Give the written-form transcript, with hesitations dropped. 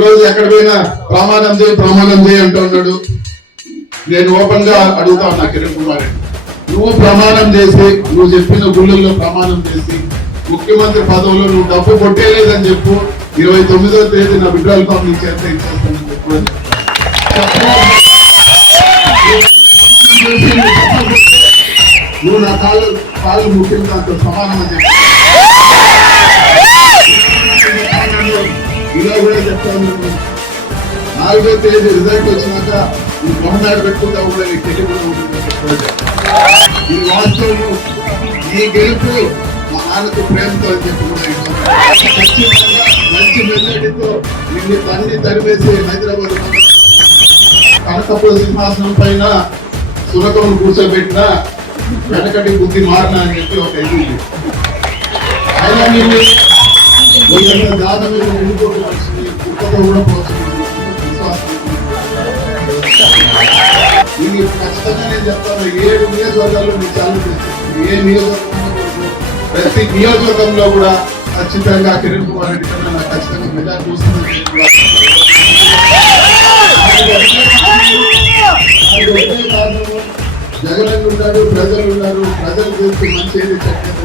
రోజు ఎక్కడ పోయినా ప్రమాణం చేయి అంటున్నాడు. నేను ఓపెన్ గా అడుగుతా ఉన్నా కిరణ్ కుమార్ రెడ్డి, నువ్వు ప్రమాణం చేసి నువ్వు చెప్పిన గుళ్ళల్లో ప్రమాణం చేసి ముఖ్యమంత్రి పదవిలో నువ్వు డబ్బు కొట్టేలేదని చెప్పు. 29వ తేదీ నా విడ్రాల్ ఫామ్ నీ చేత ఇచ్చేస్తానని చెప్పు. నువ్వు నా కాళ్ళు ముఖ్యం దాంతో సమానం అని చెప్పి ఇలా కూడా చెప్తాను. 4వ తేదీ రిజల్ట్ వచ్చినాక నువ్వు మొహనాడు పెట్టుకుంటావు కూడా నీకు తెలియకుండా ఉంటుంది. ఈ వాస్తవం ఈ గెలుపు మా నాన్నకు ప్రేమతో అని చెప్పి కూడా ఖచ్చితంగా మంచి మెజార్టీతో నిన్ను తరిమేసి హైదరాబాద్ కనకపుర సింహాసనం పైన సునకమును కూర్చోబెట్టిన వెనకటి బుద్ధి మారిన అని చెప్పి ఒక ఇది. అయినా నిన్ను దాదా మీద ఉండిపోతుంది, కుక్కతో కూడా పోతుంది విశ్వాసం. ఇది ఖచ్చితంగా నేను చెప్తాను. 7 నియోజకవర్గాల్లో నీకు చాలు చేస్తుంది. ఏ నియోజకవర్గంలో ప్రతి నియోజకవర్గంలో కూడా ఖచ్చితంగా కిరణ్ కుమార్ రెడ్డి కన్నా నాకు ఖచ్చితంగా మెజార్టీ వస్తుంది. జగన్ ఉంటాడు, ప్రజలు ఉన్నారు. ప్రజలు చేస్తే మంచి ఏది చెప్తారు.